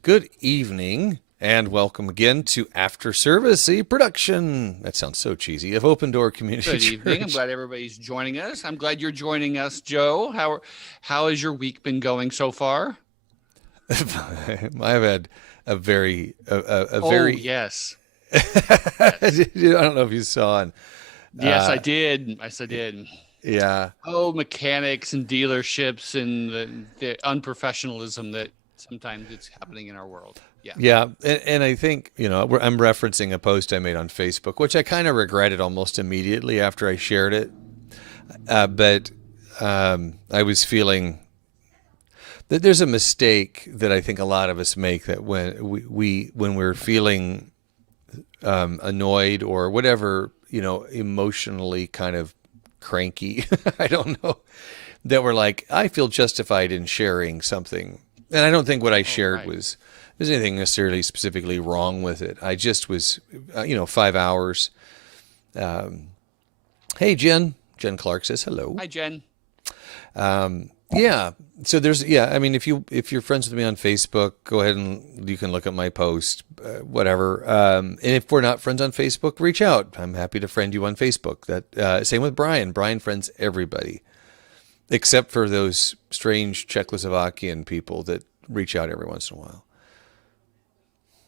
And good evening, and welcome again to After Service, a production, that sounds so cheesy, of Open Door Community Good evening. I'm Church. glad everybody's joining us. I'm glad you're joining us, Joe. How has your week been going so far? I've had a very, a Oh, very, yes. I Yes. don't know if you saw, Yes, I uh, did. Yes, I did. yeah, Oh, mechanics and dealerships and the unprofessionalism that sometimes it's happening in our world. Yeah. yeah, and I think, I'm referencing a post I made on Facebook, which I kind of regretted almost immediately after I shared it, but I was feeling that there's a mistake that I think a lot of us make, that when when we're feeling annoyed or whatever, emotionally kind of cranky, I don't know, that we're like, I feel justified in sharing something. And I don't think what I Oh, shared right. was anything necessarily specifically wrong with it. I just was, 5 hours. Hey, Jen Clark says hello. Hi, Jen. Yeah. So there's, yeah, I mean, if you're friends with me on Facebook, go ahead and you can look at my post, whatever. And if we're not friends on Facebook, reach out. I'm happy to friend you on Facebook. That same with Brian. Brian friends everybody except for those strange Czechoslovakian people that reach out every once in a while.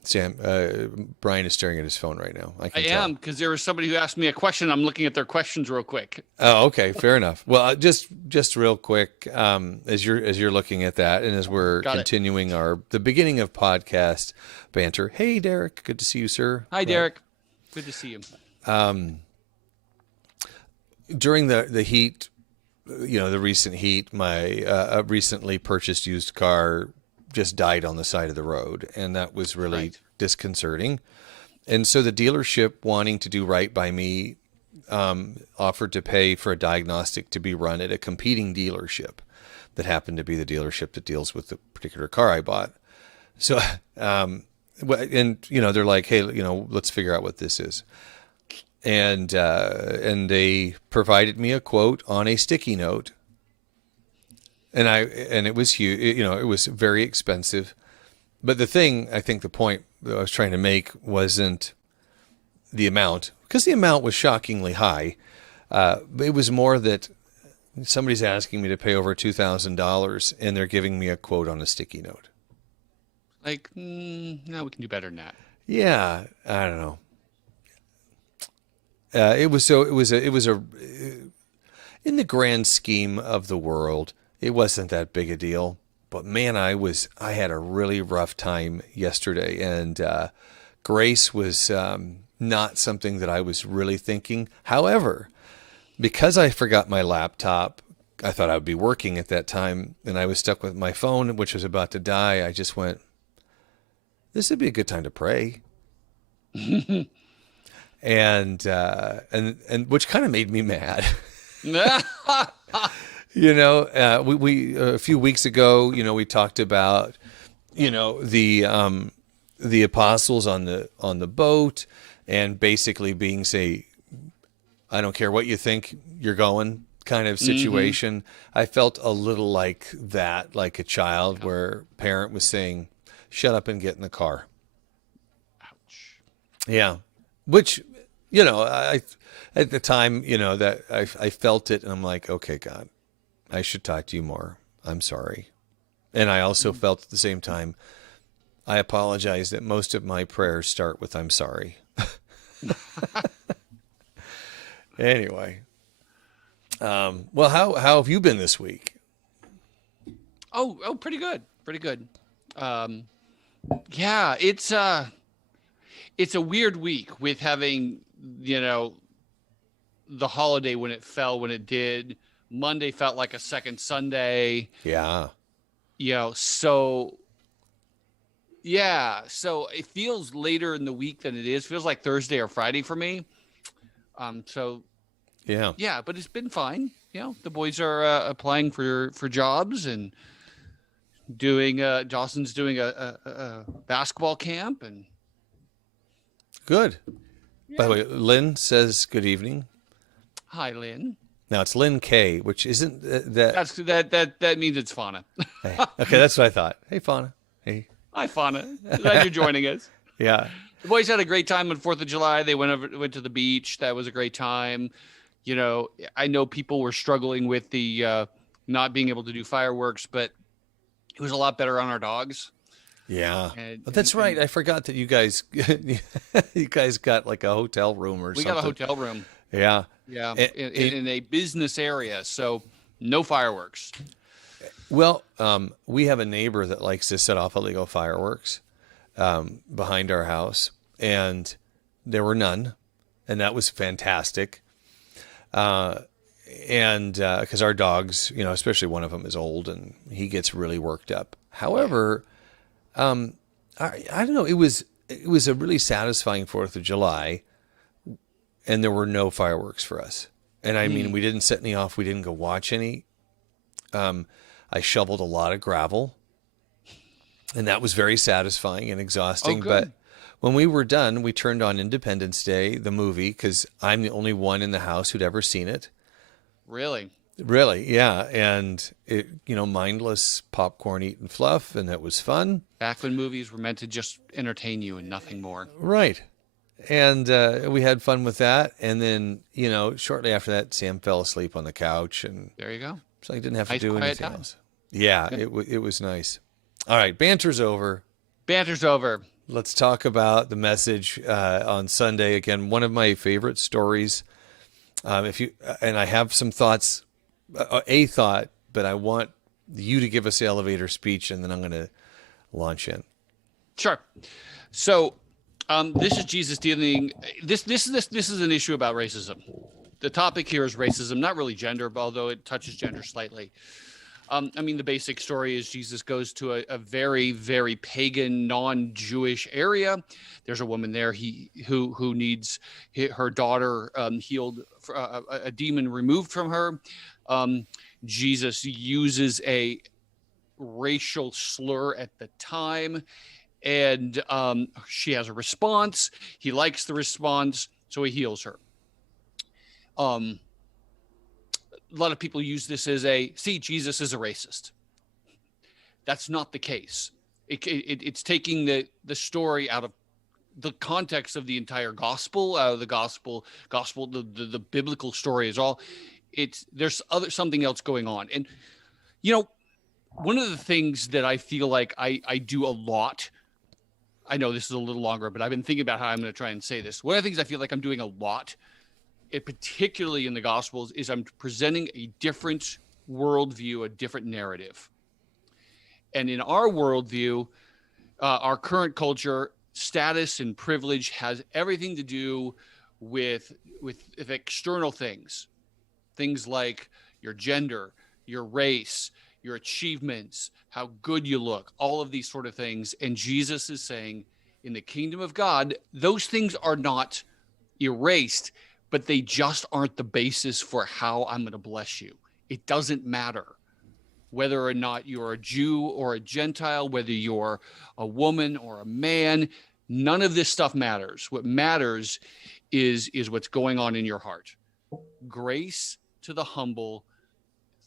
Sam, Brian is staring at his phone right now. I I can am tell. because there was somebody who asked me a question. I'm looking at their questions real quick. Oh, okay, fair enough. Well, just real quick, as you're looking at that, and as we're Got it. continuing the beginning of podcast banter. Hey, Derek, good to see you, sir. Hi, Derek. Good to see you. During the heat, the recent heat, my recently purchased used car just died on the side of the road, and that was really Right. disconcerting. And so the dealership, wanting to do right by me, offered to pay for a diagnostic to be run at a competing dealership that happened to be the dealership that deals with the particular car I bought. So, and they're like, hey, let's figure out what this is. And they provided me a quote on a sticky note, and it was huge. It was very expensive. But I think the point that I was trying to make wasn't the amount, because the amount was shockingly high. But it was more that somebody's asking me to pay over $2,000, and they're giving me a quote on a sticky note. Like, no, we can do better than that. Yeah, I don't know. It was in the grand scheme of the world, it wasn't that big a deal. But man, I had a really rough time yesterday, and grace was not something that I was really thinking. However, because I forgot my laptop, I thought I would be working at that time, and I was stuck with my phone, which was about to die. I just went, this would be a good time to pray. And which kind of made me mad. We a few weeks ago, we talked about, the apostles on the boat, and basically being, say, I don't care what you think, you're going kind of hmm situation. I felt a little like that, like a child where parent was saying, shut up and get in the car. Ouch. Yeah. Which, I at the time, that I felt it, and I'm like, okay, God, I should talk to you more. I'm sorry. And I also felt at the same time, I apologize that most of my prayers start with I'm sorry. Anyway, well, how have you been this week? Oh, pretty good. Pretty good. Um, yeah, it's a weird week with having, you know, the holiday when it fell when it did. Monday felt like a second Sunday, Yeah. so yeah, so it feels later in the week than it is. Feels like Thursday or Friday for me. So Yeah. yeah, but it's been fine. The boys are applying for jobs and doing Dawson's doing a basketball camp and Good. By the yeah. way, Lynn says good evening. Hi, Lynn. Now it's Lynn K, which isn't that. That means it's Fauna. Hey, okay, that's what I thought. Hey, Fauna. Hey. Hi, Fauna. Glad you're joining us. Yeah. The boys had a great time on 4th of July. They went to the beach. That was a great time. You know, I know people were struggling with the not being able to do fireworks, but it was a lot better on our dogs. Yeah. And, But that's right. I forgot that you guys you guys got like a hotel room or we something. got a hotel room. Yeah. Yeah, And- in a business area, so no fireworks. Well, we have a neighbor that likes to set off illegal fireworks behind our house, and there were none, and that was fantastic. And because our dogs, you know, especially one of them is old, and he gets really worked up. However, I don't know. It was a really satisfying 4th of July, and there were no fireworks for us. And I mean, we didn't set any off. We didn't go watch any. I shoveled a lot of gravel, and that was very satisfying and exhausting. Oh, good. But when we were done, we turned on Independence Day, the movie, because I'm the only one in the house who'd ever seen it. Really? Really, yeah. And it, you know, mindless popcorn eating fluff, and it was fun. Back when movies were meant to just entertain you and nothing more. Right. And we had fun with that. And then, you know, shortly after that, Sam fell asleep on the couch, and There you go. so I didn't have to Nice do quiet anything time. else. Yeah, it was nice. All right, banter's over. Banter's over. Let's talk about the message on Sunday. Again, one of my favorite stories. If you and I have some thoughts, a thought, but I want you to give us the elevator speech, and then I'm going to launch in. Sure. So, this is Jesus dealing. This is an issue about racism. The topic here is racism, not really gender, although it touches gender slightly. I mean, the basic story is Jesus goes to a very, very pagan, non-Jewish area. There's a woman there who needs her daughter healed, a demon removed from her. Jesus uses a racial slur at the time, and she has a response. He likes the response, so he heals her. A lot of people use this as see, Jesus is a racist. That's not the case. It's taking the story out of the context of the entire gospel, out of the gospel, the biblical story is all. There's something else going on. And, you know, one of the things that I feel like I do a lot, I know this is a little longer, but I've been thinking about how I'm going to try and say this. One of the things I feel like I'm doing a lot, particularly in the Gospels, is I'm presenting a different worldview, a different narrative. And in our worldview, our current culture, status and privilege has everything to do with external things like your gender, your race, your achievements, how good you look, all of these sort of things. And Jesus is saying, in the kingdom of God, those things are not erased, but they just aren't the basis for how I'm going to bless you. It doesn't matter whether or not you're a Jew or a Gentile, whether you're a woman or a man. None of this stuff matters. What matters is what's going on in your heart. Grace to the humble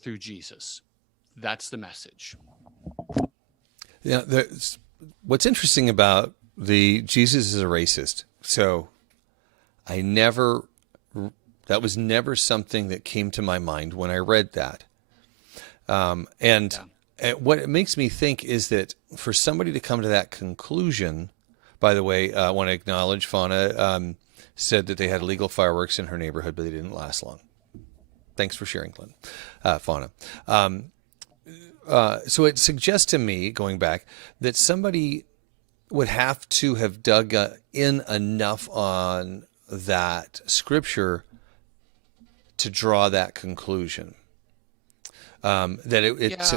through Jesus. That's the message. Yeah, what's interesting about Jesus is a racist. So that was never something that came to my mind when I read that. And what it makes me think is that for somebody to come to that conclusion, by the way, I want to acknowledge Fauna said that they had illegal fireworks in her neighborhood, but they didn't last long. Thanks for sharing, Glenn. Fauna. So it suggests to me, going back, that somebody would have to have dug in enough on that scripture to draw that conclusion. That it's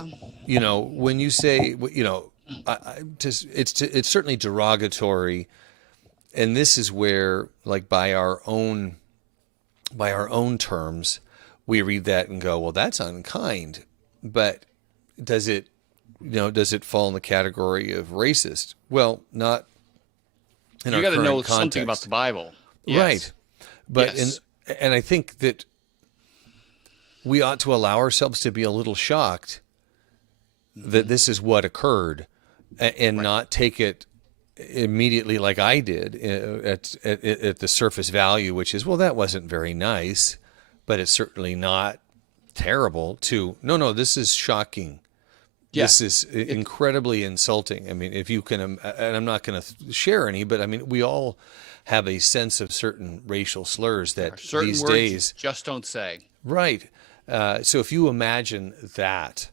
you know, when you say, you know, it's certainly derogatory, and this is where, like, by our own terms, we read that and go, well, that's unkind. But does it fall in the category of racist? Well, not in our current context. You got to know something about the Bible. Yes. Right. But yes. and I think that we ought to allow ourselves to be a little shocked that this is what occurred, and Right. not take it immediately like I did at the surface value, which is, well, that wasn't very nice, but it's certainly not terrible. To no, this is shocking. Yeah. This is It incredibly insulting. I mean, if you can, and I'm not going to share any, but I mean, we all have a sense of certain racial slurs there are that certain these words you days, just don't say. right? So if you imagine that,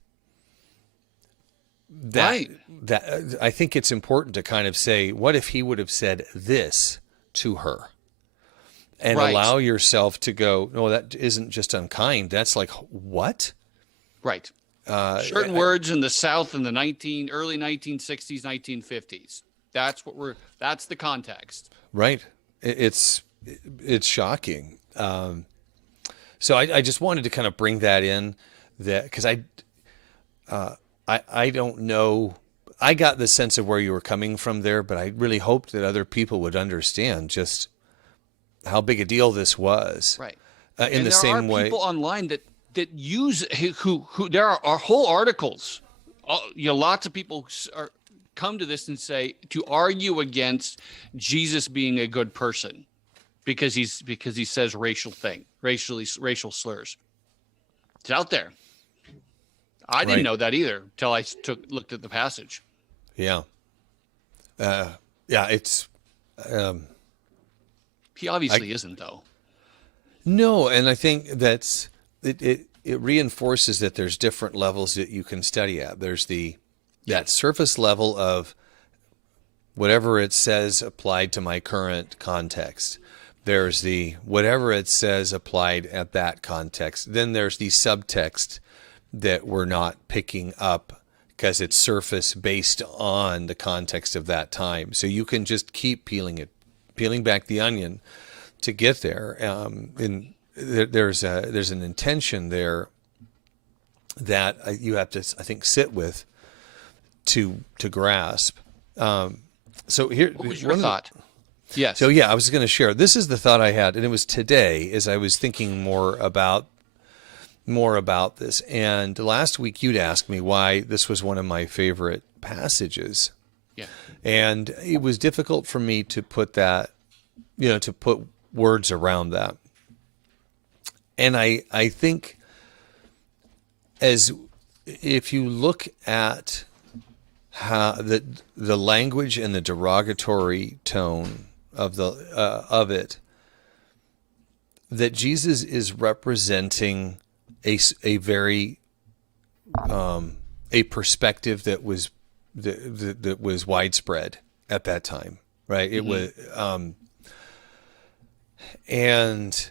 that Right. that I think it's important to kind of say, what if he would have said this to her, and Right. allow yourself to go, no, that isn't just unkind. That's like what? Right. Uh, Certain I- words in the South in the early 1960s, 1950s. That's the context. right? It's shocking. So I just wanted to kind of bring that in, that because I don't know. I got the sense of where you were coming from there, but I really hoped that other people would understand just how big a deal this was. Right. In And the there are same way, people online that use who there are whole articles. Lots of people come to this and say to argue against Jesus being a good person because he says racial slurs. It's out there. I didn't Right. know that either until I looked at the passage. yeah, yeah, it's He obviously isn't, though. no, and I think that's it reinforces that there's different levels that you can study at. There's that surface level of whatever it says applied to my current context. There's the whatever it says applied at that context. Then there's the subtext that we're not picking up because it's surface based on the context of that time. So you can just keep peeling back the onion to get there. And there's an intention there that you have to, I think, sit with to grasp. So here, What was your thought? Yes. So yeah, I was going to share. This is the thought I had, and it was today as I was thinking more about this. And last week you'd asked me why this was one of my favorite passages, Yeah. and it was difficult for me to put that, to put words around that. And I think as if you look at how the language and the derogatory tone of it, that Jesus is representing a very a perspective that was that was widespread at that time, right? It was and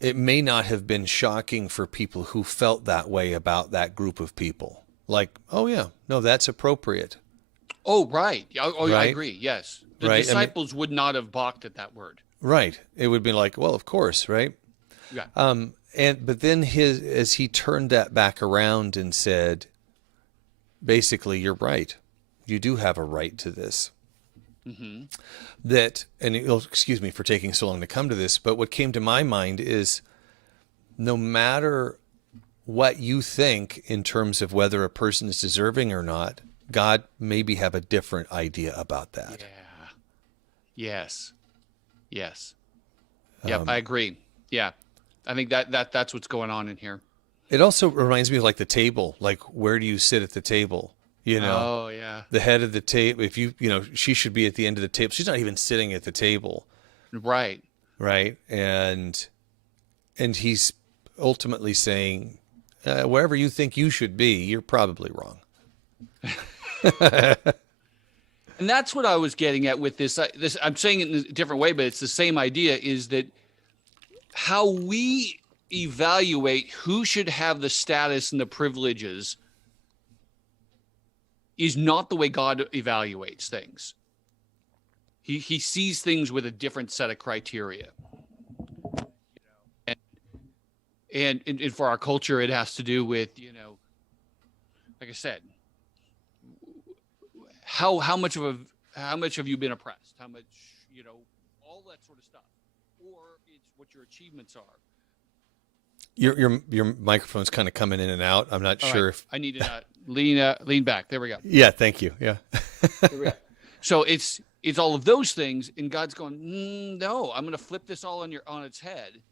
it may not have been shocking for people who felt that way about that group of people. Like, oh yeah, no, that's appropriate. Oh, right. I Right? agree. Yes. The Right. disciples would not have balked at that word. Right. It would be like, well, of course, right? Yeah. But then as he turned that back around and said, basically, you're right. You do have a right to this. Mm-hmm. That, and excuse me for taking so long to come to this, but what came to my mind is no matter what you think in terms of whether a person is deserving or not, God maybe have a different idea about that. Yeah. Yes. Yes. Yep. I agree. Yeah. I think that's what's going on in here. It also reminds me of like the table, like where do you sit at the table? Oh, yeah. The head of the table, if she should be at the end of the table. She's not even sitting at the table, Right. right? And he's ultimately saying, wherever you think you should be, you're probably wrong. And that's what I was getting at with this. I'm saying it in a different way, but it's the same idea, is that how we evaluate who should have the status and the privileges is not the way God evaluates things. He sees things with a different set of criteria. And for our culture, it has to do with, like I said, how much have you been oppressed? How much, all that sort of stuff. Or it's what your achievements are. Your microphone's kind of coming in and out. I'm not All sure right. I need to lean back. There we go. Yeah, thank you. Yeah. There we go. So it's all of those things, and God's going, no, I'm going to flip this all on its head.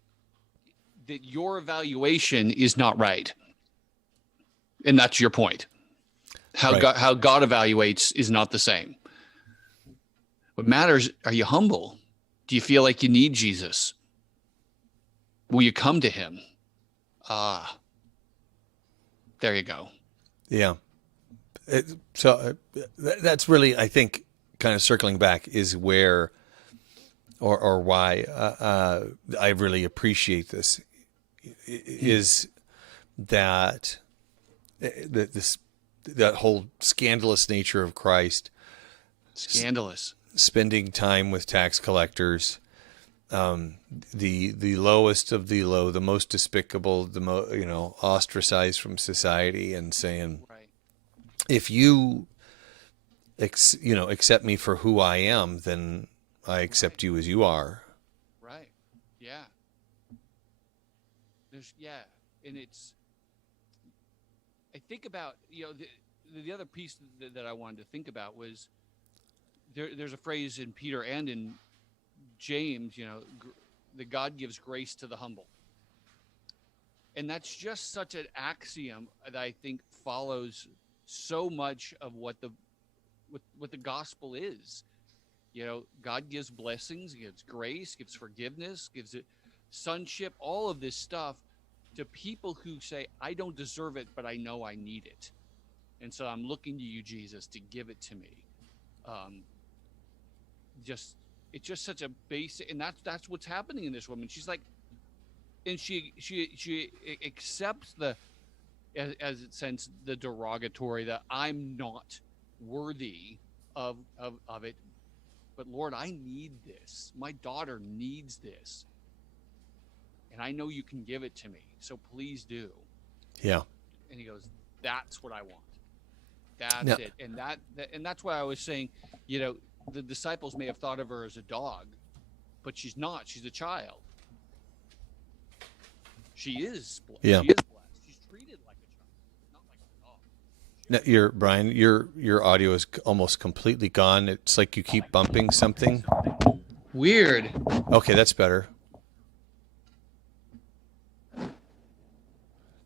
That your evaluation is not right, and that's your point. How Right. God evaluates is not the same. What matters, are you humble? Do you feel like you need Jesus? Will you come to him? There you go. Yeah. That's really, I think, kind of circling back is where, or why I really appreciate this, is that that whole scandalous nature of Christ, Scandalous. spending time with tax collectors, the lowest of the low, the most despicable, ostracized from society, and saying, Right. if you accept me for who I am, then I accept you as you are. Right. Yeah. And I think about, the other piece that I wanted to think about was there's a phrase in Peter and in James, that God gives grace to the humble. And that's just such an axiom that I think follows so much of what the gospel is. God gives blessings, gives grace, gives forgiveness, gives it sonship, all of this stuff to people who say, I don't deserve it, but I know I need it. And so I'm looking to you, Jesus, to give it to me. It's just such a basic, and that's what's happening in this woman. She's like, and she accepts as it sends the derogatory, that I'm not worthy of it, but Lord, I need this. My daughter needs this, and I know you can give it to me, so please do. Yeah. And he goes, that's what I want. That's it. And that's why I was saying, the disciples may have thought of her as a dog, but she's not. She's a child. She is. Yeah. She is blessed. She's treated like a child, not like a dog. Brian, your audio is almost completely gone. It's like you keep bumping something. Weird. Okay, that's better.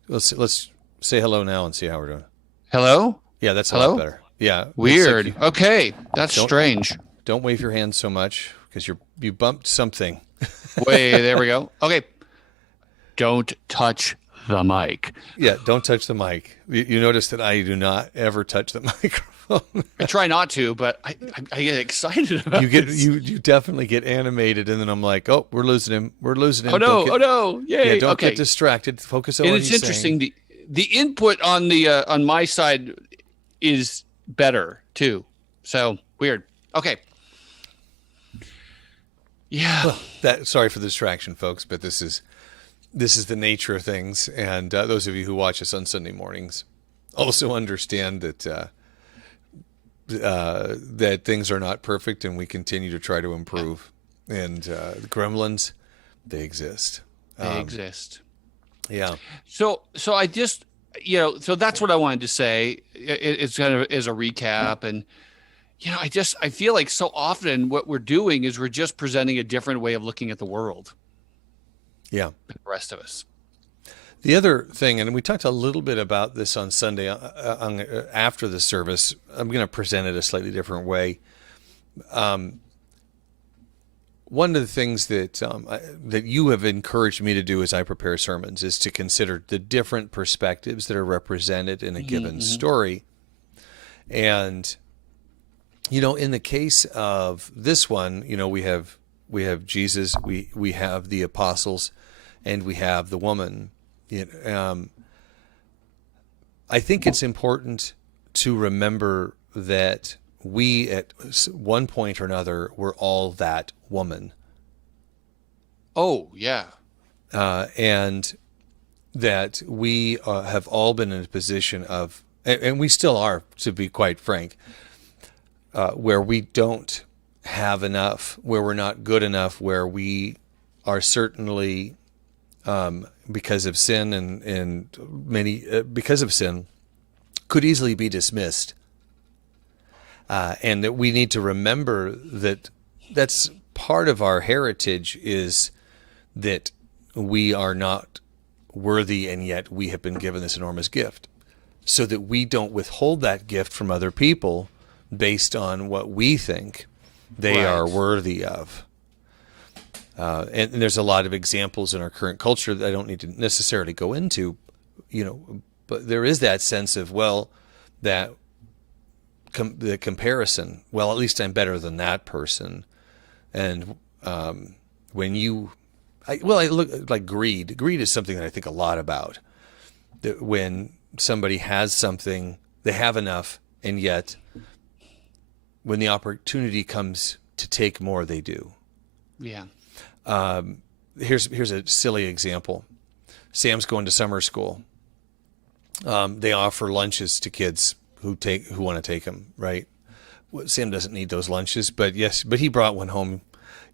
Let's say hello now and see how we're doing. Hello? Yeah, that's a Hello? lot better. Yeah. Weird. It's like Okay. That's strange. don't wave your hands so much because you bumped something. Wait, there we go. Okay. Don't touch the mic. Yeah, don't touch the mic. You notice that I do not ever touch the microphone. I try not to, but I get excited about this. You definitely get animated, and then I'm like, oh, we're losing him. We're losing him. Oh no! Yay! Yeah, don't okay. get distracted. Focus on And what it's he's interesting. saying. The input on the on my side is better too. So weird. Okay. Yeah. Sorry for the distraction, folks, but this is the nature of things, and those of you who watch us on Sunday mornings also understand that that things are not perfect, and we continue to try to improve. And the gremlins, they exist. They exist. Yeah. So I just, so that's what I wanted to say. It's kind of as a recap. And, I feel like so often what we're doing is we're just presenting a different way of looking at the world. Yeah. The rest of us. The other thing, and we talked a little bit about this on Sunday after the service, I'm going to present it a slightly different way. One of the things that that you have encouraged me to do as I prepare sermons is to consider the different perspectives that are represented in a given story. And, in the case of this one, we have Jesus, we have the apostles, and we have the woman. I think it's important to remember that we, at one point or another, were all that woman. Oh, yeah. And that we have all been in a position of, and we still are, to be quite frank, where we don't have enough, where we're not good enough, where we are certainly, because of sin and because of sin, could easily be dismissed. And that we need to remember that that's part of our heritage, is that we are not worthy, and yet we have been given this enormous gift, so that we don't withhold that gift from other people based on what we think they are worthy of. And there's a lot of examples in our current culture that I don't need to necessarily go into, but there is that sense of, well, that the comparison, well, at least I'm better than that person. And when I look like greed. Greed is something that I think a lot about. That when somebody has something, they have enough, and yet when the opportunity comes to take more, they do. Yeah. Here's a silly example. Sam's going to summer school. They offer lunches to kids who want to take them, right? Well, Sam doesn't need those lunches, but he brought one home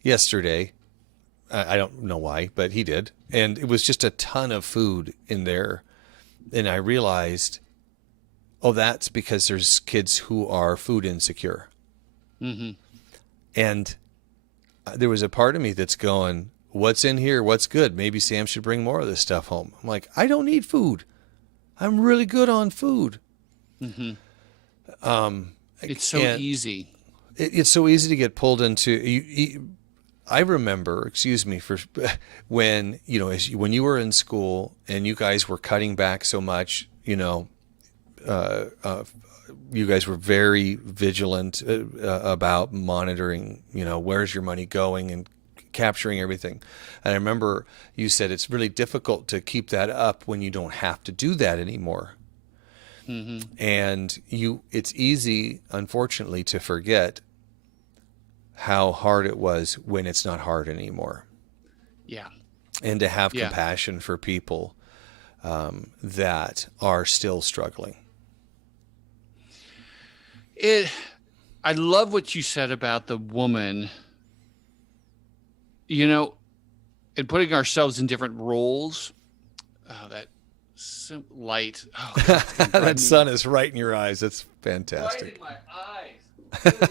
yesterday. I don't know why, but he did. And it was just a ton of food in there. And I realized, that's because there's kids who are food insecure. Mm-hmm. And there was a part of me that's going, what's in here? What's good? Maybe Sam should bring more of this stuff home. I'm like, I don't need food. I'm really good on food. Mm-hmm. It's so easy. It's so easy to get pulled into. I remember, when when you were in school and you guys were cutting back so much, you guys were very vigilant about monitoring, where's your money going and capturing everything. And I remember you said it's really difficult to keep that up when you don't have to do that anymore. Mm-hmm. And it's easy, unfortunately, to forget how hard it was when it's not hard anymore. Yeah. And to have compassion for people that are still struggling. I love what you said about the woman, and putting ourselves in different roles. That light. Oh, God, that sun is right in your eyes. That's fantastic. Right in my eyes.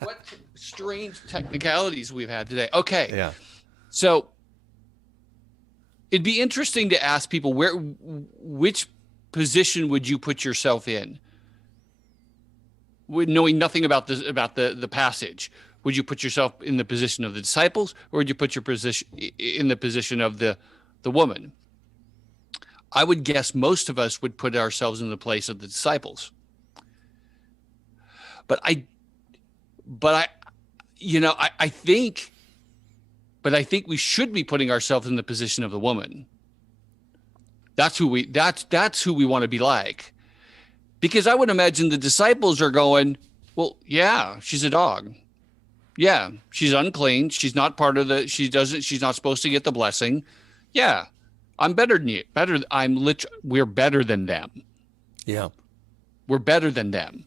What strange technicalities we've had today. Okay. Yeah. So it'd be interesting to ask people which position would you put yourself in? Knowing nothing about the passage, would you put yourself in the position of the disciples, or would you put your position in the position of the woman? I would guess most of us would put ourselves in the place of the disciples. But I think we should be putting ourselves in the position of the woman. That's who we want to be like. Because I would imagine the disciples are going, well, yeah, she's a dog. Yeah, she's unclean. She's not part of she's not supposed to get the blessing. Yeah, I'm better than you. We're better than them. Yeah. We're better than them.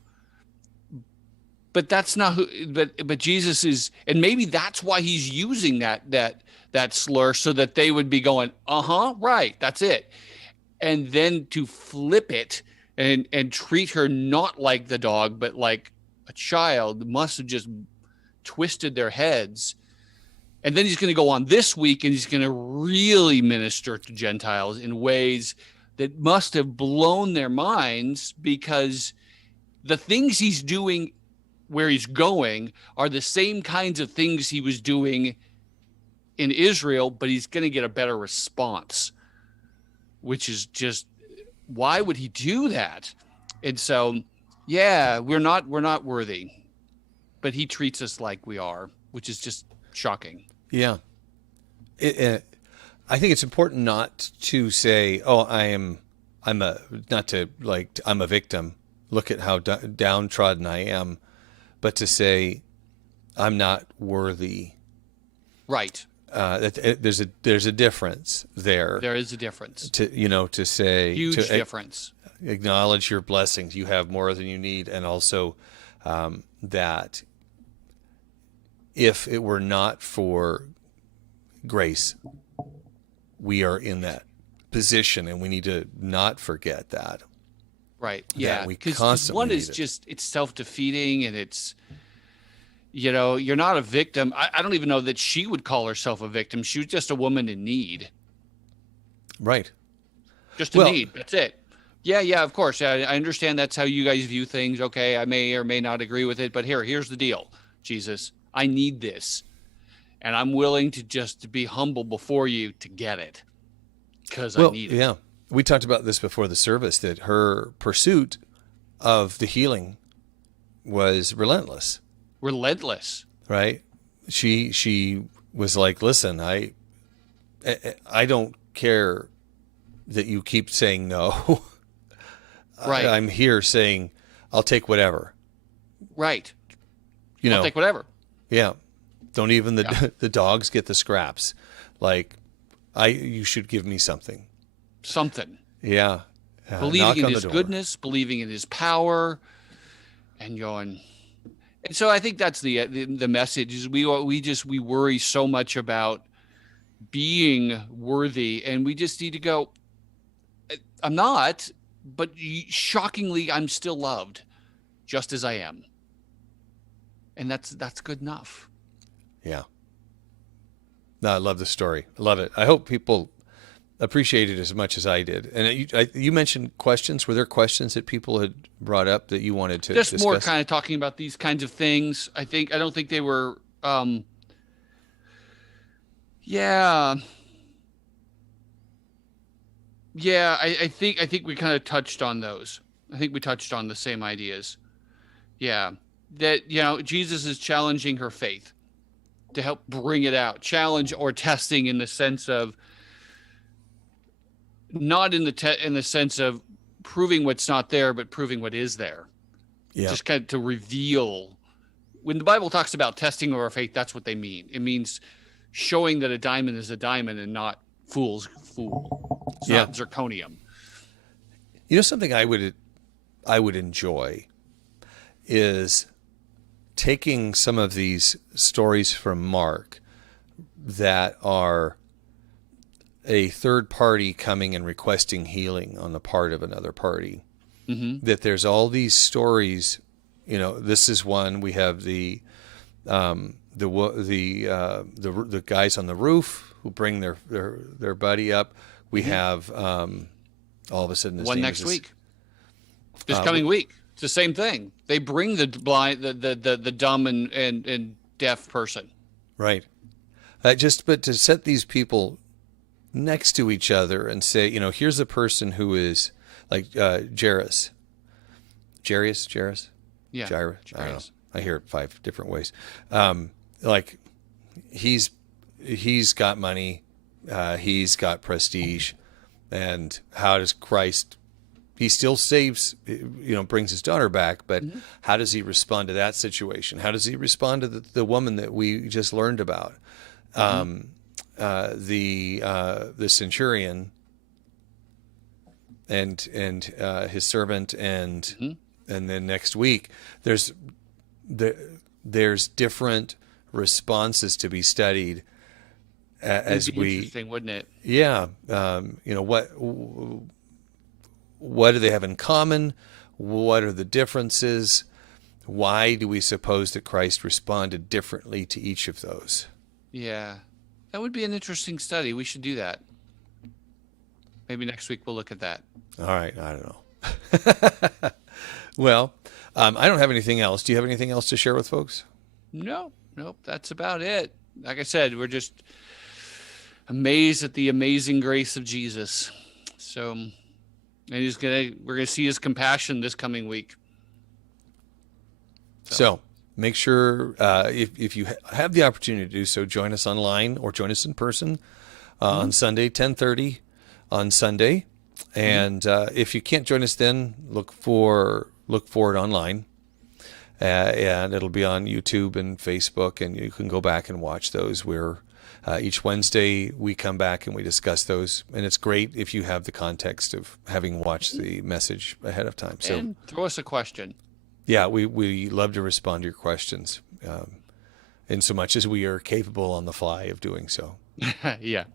But that's not who, but Jesus is, and maybe that's why he's using that slur, so that they would be going, right, that's it. And then to flip it and treat her not like the dog, but like a child, must have just twisted their heads. And then he's going to go on this week and he's going to really minister to Gentiles in ways that must have blown their minds, because the things he's doing where he's going are the same kinds of things he was doing in Israel, but he's going to get a better response, which is just, why would he do that? And so, yeah, we're not worthy, but he treats us like we are, which is just shocking. Yeah. I think it's important not to say, I'm a victim. Look at how downtrodden I am. But to say, I'm not worthy. Right. There's a difference there. There is a difference. To say huge difference. Acknowledge your blessings. You have more than you need, and also that if it were not for grace, we are in that position, and we need to not forget that. Right. Yeah. we Because constantly one need is it. just, it's self-defeating, and it's, you're not a victim. I don't even know that she would call herself a victim. She was just a woman in need. Right. Just a Well, need. That's it. Yeah, yeah, of course. I understand that's how you guys view things. Okay, I may or may not agree with it, but here's the deal, Jesus. I need this, and I'm willing to just be humble before you to get it, because I well, need it. yeah. We talked about this before the service, that her pursuit of the healing was relentless, Relentless. right? She was like, "Listen, I don't care that you keep saying no. Right. I'm here saying I'll take whatever. Right. You I'll know, take whatever. yeah. Don't even the Yeah. the dogs get the scraps. Like, you should give me something. Something. Yeah. Believing Knock in on the his door. goodness, believing in his power, and going. And so I think that's the message is we worry so much about being worthy, and we just need to go, I'm not, but shockingly I'm still loved just as I am. And that's good enough. Yeah. No, I love the story. I love it. I hope people appreciate it as much as I did. And you mentioned questions. Were there questions that people had brought up that you wanted to Just discuss? more kind of talking about these kinds of things. I don't think they were yeah. Yeah, I think we kind of touched on those. I think we touched on the same ideas. Yeah. That, Jesus is challenging her faith to help bring it out. Challenge or testing in the sense of not in the sense of proving what's not there, but proving what is there. Yeah. Just kind of to reveal. When the Bible talks about testing of our faith, that's what they mean. It means showing that a diamond is a diamond and not fool's fool. It's Yeah. not zirconium. Something I would enjoy is taking some of these stories from Mark that are a third party coming and requesting healing on the part of another party. Mm-hmm. That there's all these stories. This is one. We have the guys on the roof who bring their buddy up. We have all of a sudden One next week. This coming week. It's the same thing. They bring the blind, the dumb and deaf person. Right. But to set these people next to each other and say, here's a person who is like Jairus. Jairus? Yeah. Jairus. I don't know. Jairus. I hear it 5 different ways. Like he's got money, he's got prestige, and how does Christ? He still saves, brings his daughter back, but how does he respond to that situation? How does he respond to the woman that we just learned about? The centurion and his servant, and then next week there's different responses to be studied as It'd be interesting, wouldn't it? Yeah. What do they have in common? What are the differences? Why do we suppose that Christ responded differently to each of those? Yeah. That would be an interesting study. We should do that. Maybe next week we'll look at that. All right. I don't know. Well, I don't have anything else. Do you have anything else to share with folks? Nope. That's about it. Like I said, we're just amazed at the amazing grace of Jesus. So, and we're gonna see his compassion this coming week. So make sure if you have the opportunity to do so, join us online or join us in person on Sunday, 10:30 on Sunday. And if you can't join us then, look for it online. And it'll be on YouTube and Facebook, and you can go back and watch those. Each Wednesday we come back and we discuss those, and it's great if you have the context of having watched the message ahead of time. So, and throw us a question. yeah, we love to respond to your questions, in so much as we are capable on the fly of doing so. Yeah.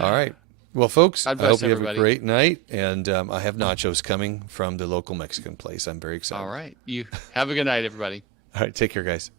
All right. Well, folks, I God bless hope you have a everybody. great night. And I have nachos coming from the local Mexican place. I'm very excited. All right. You have a good night, everybody. All right. Take care, guys.